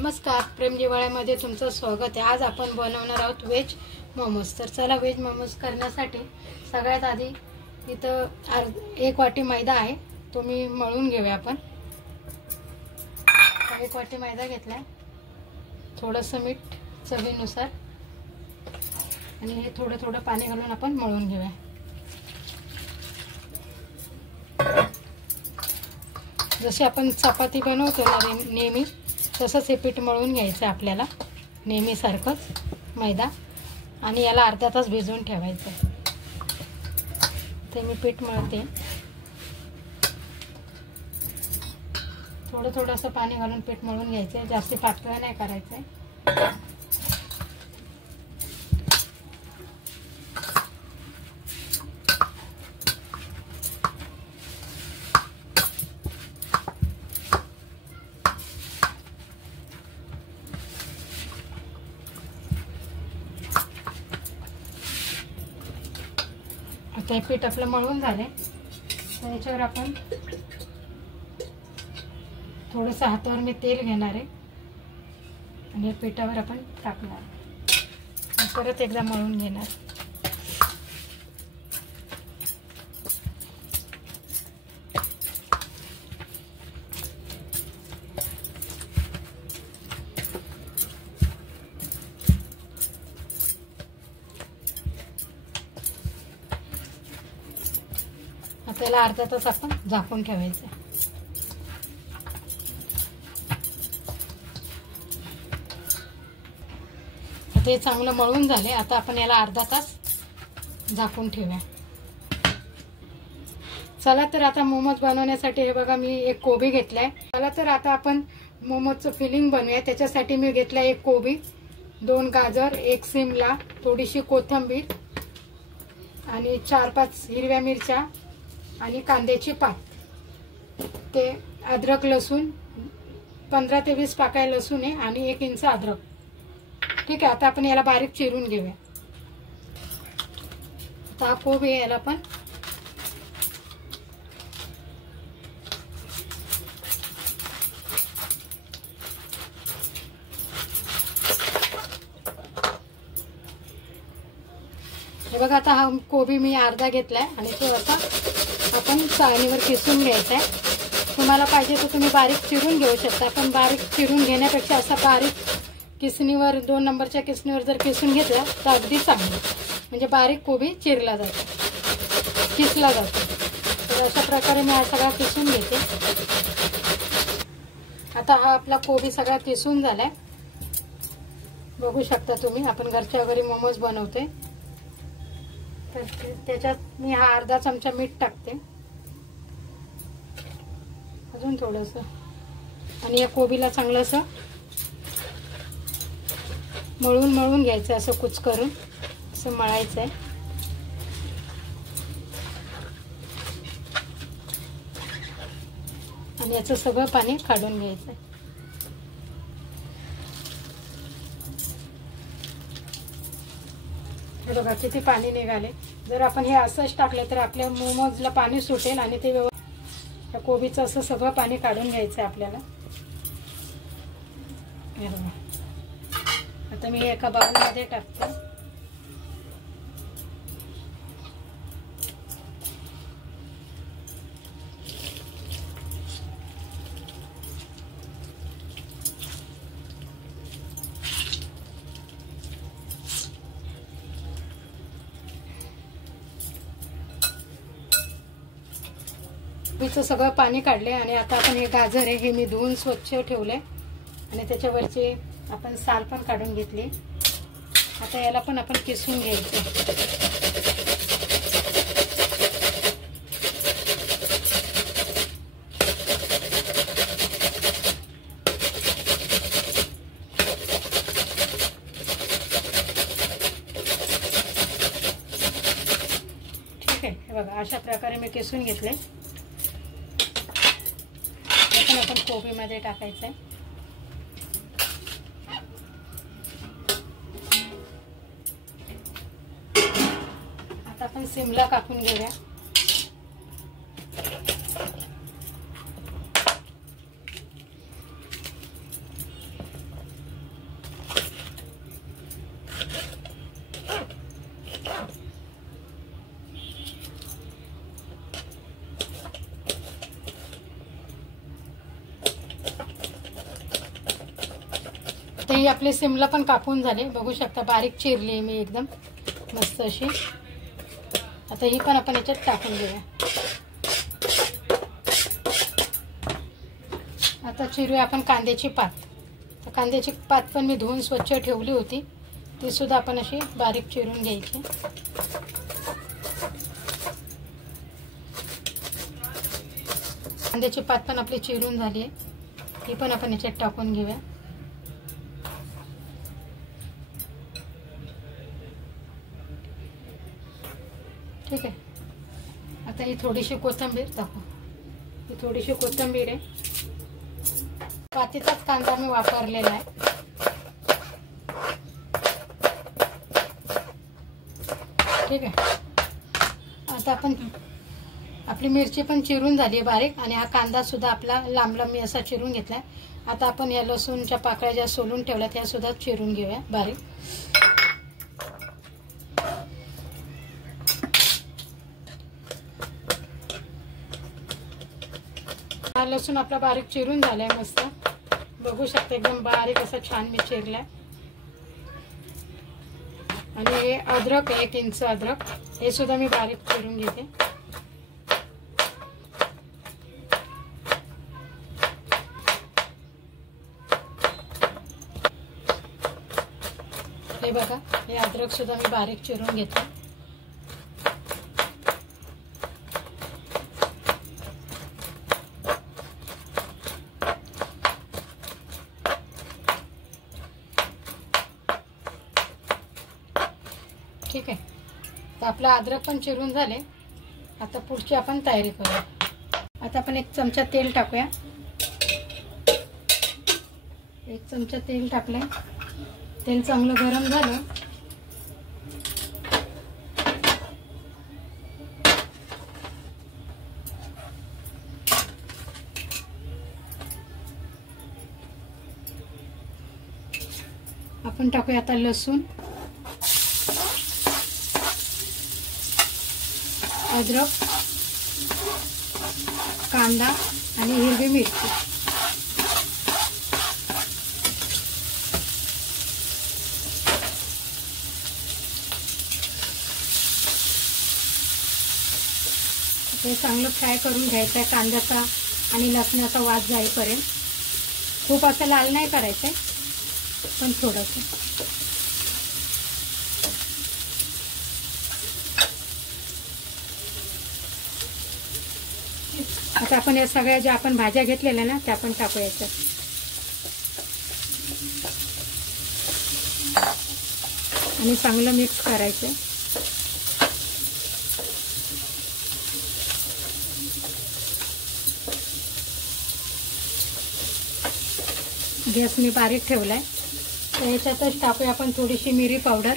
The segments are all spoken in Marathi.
नमस्कार, प्रेम जिव्हाळ्यामध्ये तुमचं स्वागत आहे। आज आपण बनवणार आहोत व्हेज मोमोज। तर चला व्हेज मोमोज करण्यासाठी सगळ्यात आधी इथं 1 वाटी मैदा आहे, तो मी मळून घेऊया। आपण 1 वाटी मैदा घेतलाय, थोडंसं मीठ चवीनुसार आणि हे थोडं थोडं पाणी घालून आपण मळून घेऊया। जसे आपण चपाती बनवतो ना नेहमी, तसंच हे पीठ मळून घ्यायचं आपल्याला, नेहमी सारखंच मैदा, आणि याला अर्धा तास भिजवून ठेवायचं। ते मी पीठ मळते, थोडं थोडंसं पाणी घालून पीठ मळून घ्यायचं, जास्त पातळ नाही करायचं। आता हे पीठ आपलं मळून झाले, तर याच्यावर आपण थोडंसं हातावर मी तेल घेणार आहे आणि या पिठावर आपण टाकणार, परत एकदा मळून घेणार। त्याला अर्धा तास आपण झाकून ठेवायचं। आता हे चांगलं मळून झाले, आता आपण याला अर्धा तास झाकून ठेवूया। चला तर आता मोमोज बनवण्यासाठी हे बघा, मी 1 कोबी घेतलाय। चला तर आता आपण मोमोजचं फिलिंग बनवूया। त्याच्यासाठी मी घेतलाय 1 कोबी, 2 गाजर, 1 शिमला, थोडीशी कोथिंबीर आणि 4-5 हिरव्या मिरच्या आणि कांद्याची पात, ते अद्रक लसूण 15 ते 20 पाकळ्या लसूण आहे आणि 1 इंच अद्रक। ठीक आहे, आता आपण याला बारीक चिरून घेऊया। आता कोबी याला पण हे बघा, आता हा कोबी मी अर्धा घेतलाय आणि तो आता आपण चाळणीवर किसून घ्यायचा आहे। तुम्हाला पाहिजे तर तुम्ही बारीक चिरून घेऊ शकता, पण बारीक चिरून घेण्यापेक्षा असा बारीक किसणीवर 2 नंबरच्या किसणीवर जर किसून घेतला तर अगदी चांगलं, म्हणजे बारीक कोबी चिरला जातो, किसला जातो। तर अशा प्रकारे मी हा सगळा किसून घेते। आता हा आपला कोबी सगळा किसून झालाय, बघू शकता तुम्ही। आपण घरच्या घरी मोमोज बनवते, तर त्याच्यात मी हा अर्धा चमचा मीठ टाकते, अजून थोडंसं, आणि या कोबीला चांगलं असं मळून घ्यायचं, असं कुच करून असं मळायचं आहे। आणि याचं सगळं पाणी काढून घ्यायचं आहे। बघा किती पाणी निघाले। जर आपण हे असंच टाकलं तर आपल्या मोमोजला पाणी सुटेल आणि ते त्या कोबीचं असं सगळं पाणी काढून घ्यायचं आहे आपल्याला। आता मी एका बाउलमध्ये टाकते। कोबीचं सगळं पाणी काढले आणि आता आपण हे गाजर आहे, हे मी धुवून स्वच्छ ठेवले आणि त्याच्यावरचे आपण साल पण काढून घेतली। आता याला पण आपण किसून घ्यायचं। ठीक आहे, हे बघा अशा प्रकारे मी किसून घेतले। आपण कोबीमध्ये टाकायचं आहे। आता आपण शिमला कापून घेऊया। आता ही आपली सिमला पण कापून झाली, बघू शकता बारीक चिरली मी एकदम मस्त अशी। आता ही पण आपण याच्यात टाकून घेऊया। आता चिरूया आपण कांद्याची पात। तर कांद्याची पात पण मी धुवून स्वच्छ ठेवली होती, ती सुद्धा आपण अशी बारीक चिरून घ्यायची। कांद्याची पात पण आपली चिरून झाली आहे, ती पण आपण याच्यात टाकून घेऊया। ठीक आहे, आता ही थोडीशी कोथिंबीर टाकू। ही थोडीशी कोथिंबीर आहे, पातीचाच कांदा मी वापरलेला आहे। ठीक आहे, आता आपण आपली मिरची पण चिरून झाली बारीक आणि हा कांदा सुद्धा आपला लांब लांब मी असा चिरून घेतलाय। आता आपण या लसूणच्या पाकळ्या ज्या सोलून ठेवल्या त्या सुद्धा चिरून घेऊया बारीक। हा लसूण आपला बारीक चिरून झालाय मस्त, बघू शकता एकदम बारीक असा छान मी चिरलाय। आणि हे अद्रक आहे, 1 इंच अद्रक, हे सुद्धा मी बारीक चिरून घेते। हे बघा, हे अद्रक सुद्धा मी बारीक चिरून घेते। ठीक आहे, तर आपला अद्रक पण चिरून झाले। आता पुढची आपण तयारी करूया। आता आपण 1 चमचा तेल टाकूया। 1 चमचा तेल टाकलंय, तेल चांगलं गरम झालं आपण टाकूया आता लसूण, अद्रक, कांदा आणि हिरवी मिरची। ते चांगलं फ्राय करून घ्यायचं आहे, कांद्याचा आणि लसणाचा वास जाईपर्यंत। खूप असं लाल नाही करायचं आहे, पण थोडंसं। आता आपण या सगळ्या ज्या आपण भाज्या घेतलेल्या ना त्या पण टाकूया याच्यात। आणि चांगलं मिक्स करायचं। गॅस मी बारीक ठेवलाय, तर याच्यातच टाकूया आपण थोडीशी मिरी पावडर,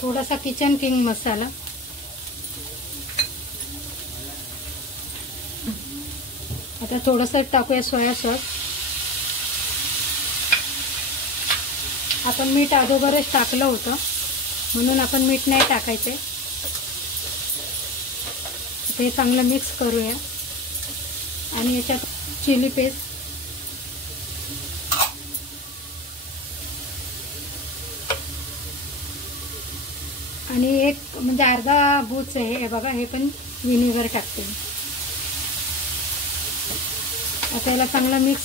थोडासा किचन किंग मसाला, आता थोडंसं टाकूया सोया सॉस। आपण मीठ अगोदरच टाकलं होतं म्हणून आपण मीठ नाही टाकायचे। ते चांगलं मिक्स करूया। आणि याच्यात चिली पेस्ट, आणि एक म्हणजे अर्धा बूच आहे, हे बघा, हे पण विनेगर टाकते। आता याला चांगलं मिक्स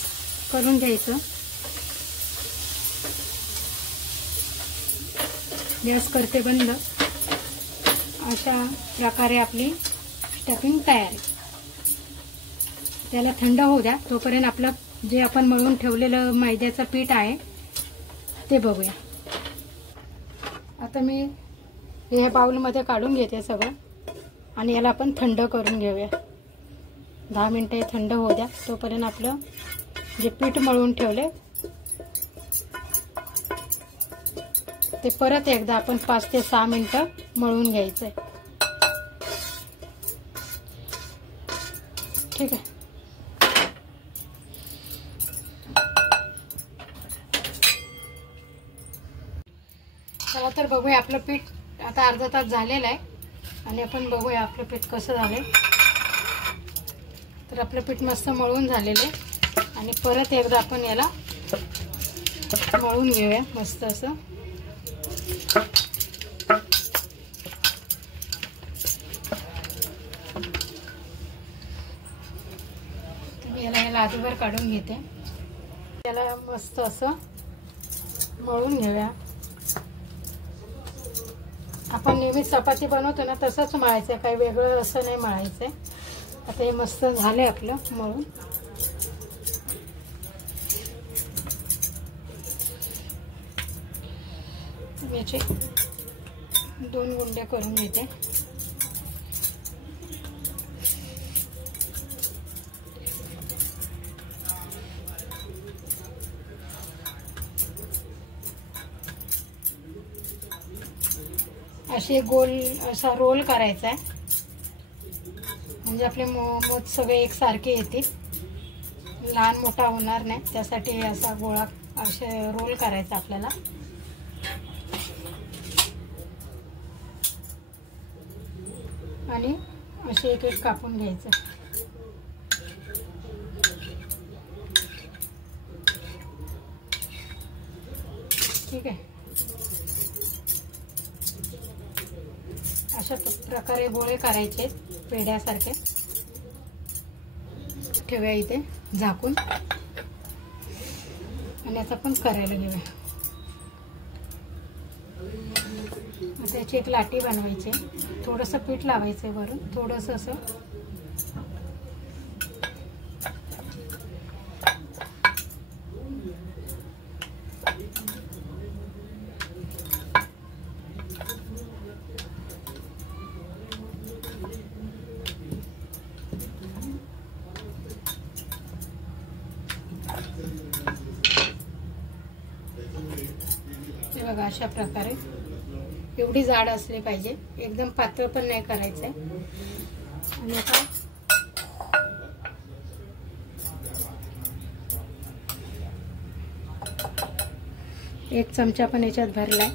करून घ्यायचं। गॅस करते बंद। अशा प्रकारे आपली स्टफिंग तयार आहे। त्याला थंड होऊ द्या, तोपर्यंत आपलं जे आपण मळून ठेवलेलं मैद्याचं पीठ आहे ते बघूया। आता मी हे बाउलमध्ये काढून घेते सगळं आणि याला आपण थंड करून घेऊया। 10 मिनिटे थंड होऊ द्या, तोपर्यंत आपलं जे पीठ मळून ठेवले ते परत एकदा आपण 5 ते 6 मिनिटं मळून घ्यायचंय। ठीक आहे, चला तर बघूया आपलं पीठ आता अर्धा तास झालेला आहे आणि आपण बघूया आपलं पीठ कसं झालंय। तर आपलं पीठ मस्त मळून झालेलं आहे आणि परत एकदा आपण याला मळून घेऊया मस्त असं. याला लादूभर काढून घेते. त्याला मस्त असं मळून घेऊया. आपण नेहमी चपाती बनवतो ना तसंच मळायचं, काही वेगळं असं नाही मळायचं. आता हे मस्त झालंय आपलं मळून. याचे 2 गुंडे करून घेते. असे गोल असा रोल करायचा आहे, म्हणजे आपले मोमोज सगळे एकसारखे येतील, लहान मोठा होणार नाही. त्यासाठी असा गोळा असे रोल करायचा आपल्याला. आणि असे एक एक कापून घ्यायचं. ठीक आहे. अशा प्रकारे गोळे करायचे पेढ्यासारखे. ठेवूया इथे झाकून आणि आता पण करायला घेऊया. आता याची एक लाटी बनवायची. थोडंसं पीठ लावायचं वरून, थोडंसं असं. हे बघा अशा प्रकारे एवढी जाड असली पाहिजे, एकदम पातळ पण नाही करायचंय. आणि आता एक चमचा पण याच्यात भरलाय.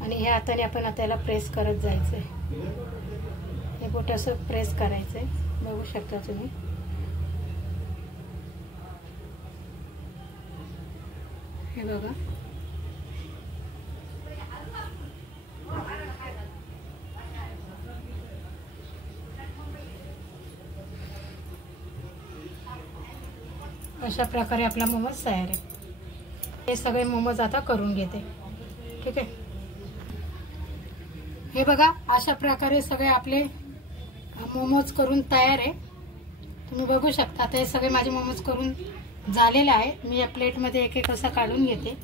आणि ह्या हाताने आपण आता याला प्रेस करत जायचंय. हे बोट असं प्रेस करायचंय, बघू शकता तुम्ही. हे बघा अशा प्रकारे आपला मोमोज तयार आहे. हे सगळे मोमोज आता करून घेते. ठीक आहे. हे बघा अशा प्रकारे सगळे आपले मोमोज करून तयार आहे. तुम्ही बघू शकता. आता हे सगळे माझे मोमोज करून झालेले आहेत. मी या प्लेटमध्ये एक एक असं काढून घेते.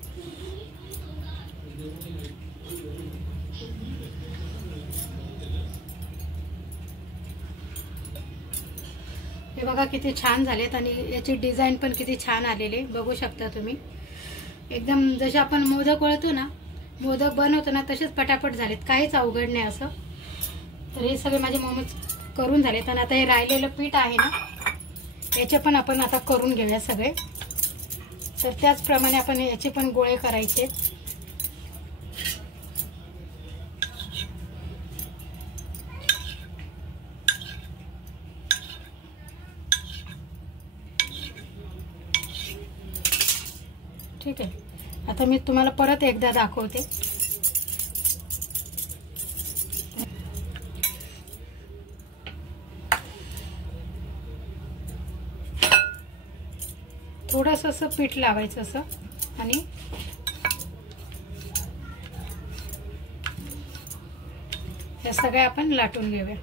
हे बघा किती छान झालेत आणि याची डिझाईन पण किती छान आलेली बघू शकता तुम्ही. एकदम जसे आपण मोदक वळतो ना, मोदक बनवतो ना, तसेच पटापट झालेत, काहीच अवघड नाही असं. तर हे सगळे माझे मोमोज करून झालेत. आणि आता हे राहिलेलं पीठ आहे ना, याचे पण आपण आता करून घेऊया सगळे. तर त्याचप्रमाणे आपण याचे पण गोळे करायचे. ठीक आहे. आता मी तुम्हाला परत एकदा दाखवते. थोडंसं असं पीठ लावायचं असं आणि हे सगळे आपण लाटून घेऊया.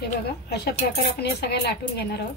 हे बघा अशा प्रकारे आपण हे सगळे लाटून घेणार आहोत.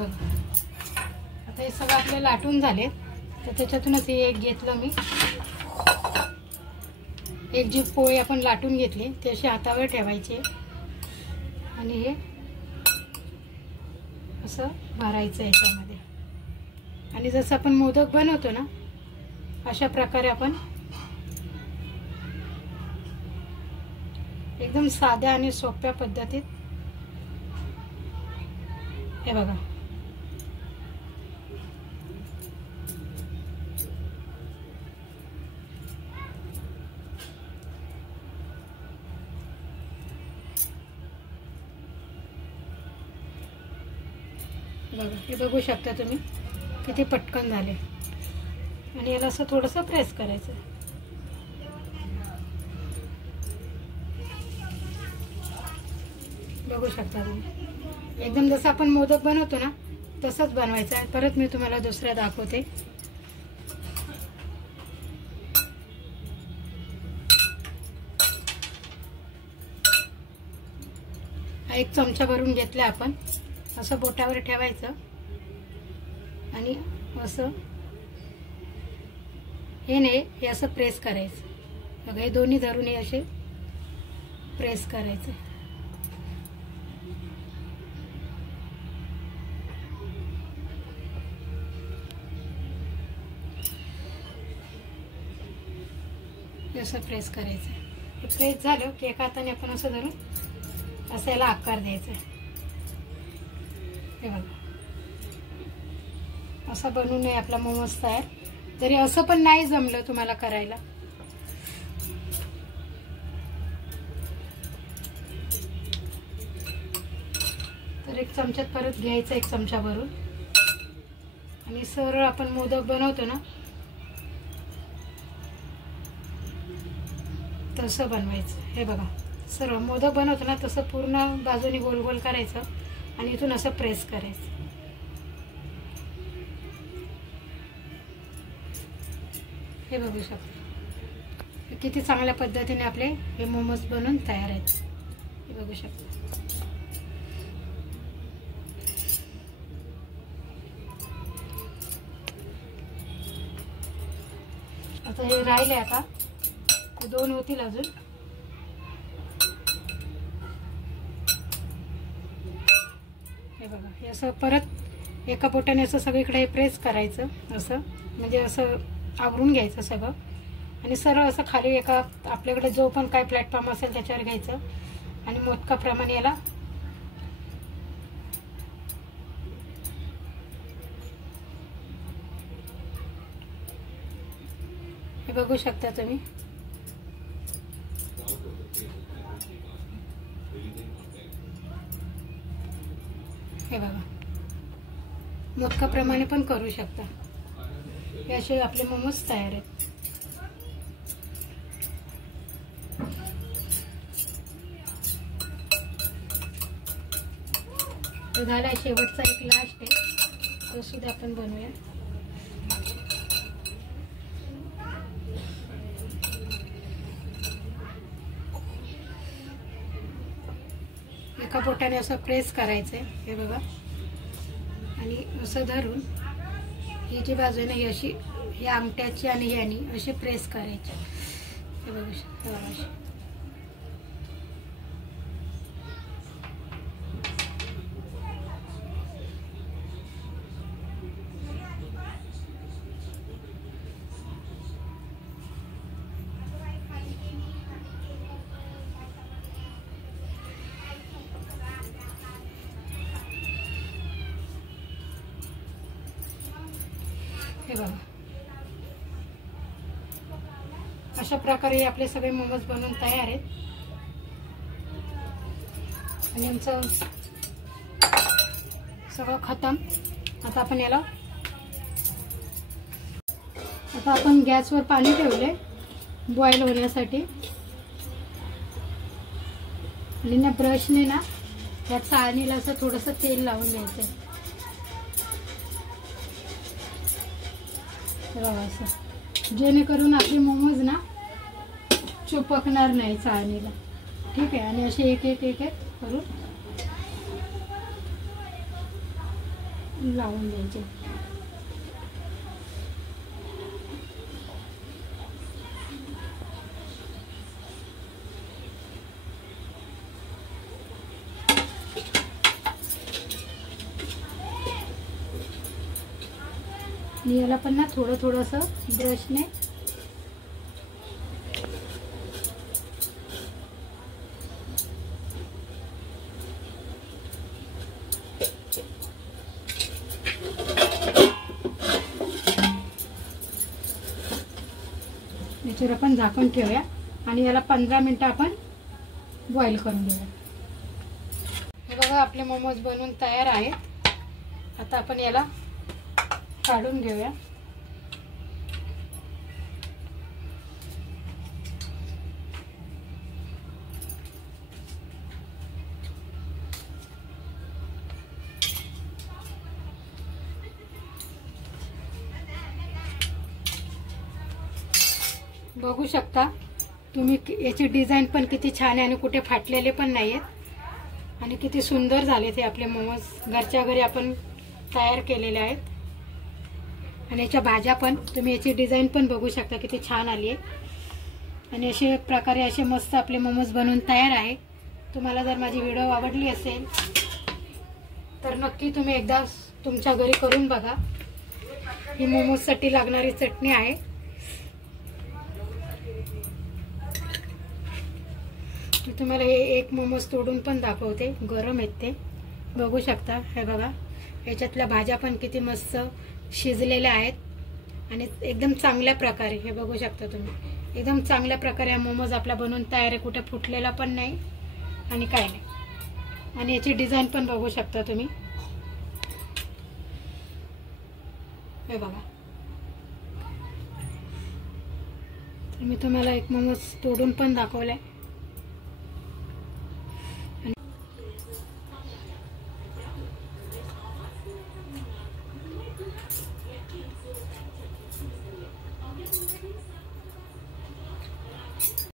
बघा आता हे सगळं आपले लाटून झाले, तर त्याच्यातूनच हे एक घेतलं मी. एक जी पोळी आपण लाटून घेतली ती अशी हातावर ठेवायची आणि हे असं भरायचं याच्यामध्ये. आणि जसं आपण मोदक बनवतो ना अशा प्रकारे आपण एकदम साध्या आणि सोप्या पद्धतीत हे बघा हे बघू शकता तुम्ही किती पटकन झाले. आणि याला असं थोडंसं प्रेस करायचं. बघू शकता तुम्ही एकदम जसं आपण मोदक बनवतो ना तसंच बनवायचं आहे. परत मी तुम्हाला दुसरा दाखवते. हा एक चमचा भरून घेतला आपण. असं बोटावर ठेवायचं आणि असं हे नाही हे असं प्रेस करायचं. बघा हे दोन्ही धरून हे असे प्रेस करायचे. असं प्रेस करायचं. हे प्रेस झालं की एका हाताने आपण असं धरून असं याला आकार द्यायचा. हे बघा असं बनवून आहे आपला मोमोज तयार. जरी असं पण नाही जमलं तुम्हाला करायला तर एक चमच्यात परत घ्यायचं एक चमचा भरून आणि सरळ आपण मोदक बनवतो ना तसं बनवायचं. हे बघा सरळ मोदक बनवतो ना तसं पूर्ण बाजूने गोल गोल करायचं आणि इथून असं प्रेस करायचं. हे बघू शकता किती चांगल्या पद्धतीने आपले हे मोमोज बनवून तयार आहेत. हे बघू शकता. आता हे राहिले आता दोन होतील अजून. हे बघा हे असं परत एका बोटाने असं सगळीकडे प्रेस करायचं असं म्हणजे असं आवरून घ्यायचं सगळं आणि सरळ असं खाली एका आपल्याकडे जो पण काय प्लॅटफॉर्म असेल त्याच्यावर घ्यायचं आणि मोदकाप्रमाणे याला हे बघू शकता तुम्ही. हे बघा मोदकाप्रमाणे पण करू शकता. हे असे आपले मोमोज तयार आहेत. तो झाला शेवटचा एक लास्ट आहे तो सुद्धा आपण बनवूया. एका बोटाने असं प्रेस करायचंय. हे बघा आणि असं धरून ही जी बाजू आहे ही अशी या अंगठ्याची आणि यानी अशी प्रेस करायची. हे बघू शकता अशी. हे बघा अशा प्रकारे आपले सगळे मोमोज बनवून तयार आहेत. आणि आमचं सगळं खतम. आता आपण याला आता आपण गॅसवर पाणी ठेवले बॉईल होण्यासाठी आणि ना ब्रशने ना या चाळणीला असं थोडंसं तेल लावून घ्यायचं. असं जेणेकरून आपले मोमोज ना चिपकणार नाही चाळणीला. ठीक आहे. आणि असे एक एक एक एक करून लावून द्यायचे. आणि याला पण ना थोडंसं ब्रशने याच्यावर आपण झाकण ठेवूया आणि याला 15 मिनिटं आपण बॉईल करून घेऊया. हे बघा आपले मोमोज बनवून तयार आहेत. आता आपण याला काढून घेऊया. बघू शकता तुम्ही याची डिझाईन पण किती छान आहे आणि कुठे फाटलेले पण नाही आहेत आणि किती सुंदर झाले ते आपले मोमोज घरच्या घरी आपण तयार केलेले आहेत. आणि याच्या भाज्या पण तुम्ही याची डिझाईन पण बघू शकता किती छान आली आहे. आणि अशा प्रकारे असे मस्त आपले मोमोज बनवून तयार आहे. तुम्हाला जर माझी व्हिडिओ आवडली असेल तर नक्की तुम्ही एकदा तुमच्या घरी करून बघा. ही मोमोजसाठी लागणारी चटणी आहे. मी तुम्हाला हे एक मोमोज तोडून पण दाखवते. गरम आहेत ते बघू शकता. हे बघा याच्यातल्या भाज्या पण किती मस्त शिजलेल्या आहेत आणि एकदम चांगल्या प्रकारे हे बघू शकता तुम्ही. एकदम चांगल्या प्रकारे हा मोमोज आपला बनवून तयार आहे. कुठे फुटलेला पण नाही आणि काय नाही. आणि याची डिझाईन पण बघू शकता तुम्ही. हे बघा तर मी तुम्हाला एक मोमोज तोडून पण दाखवलाय.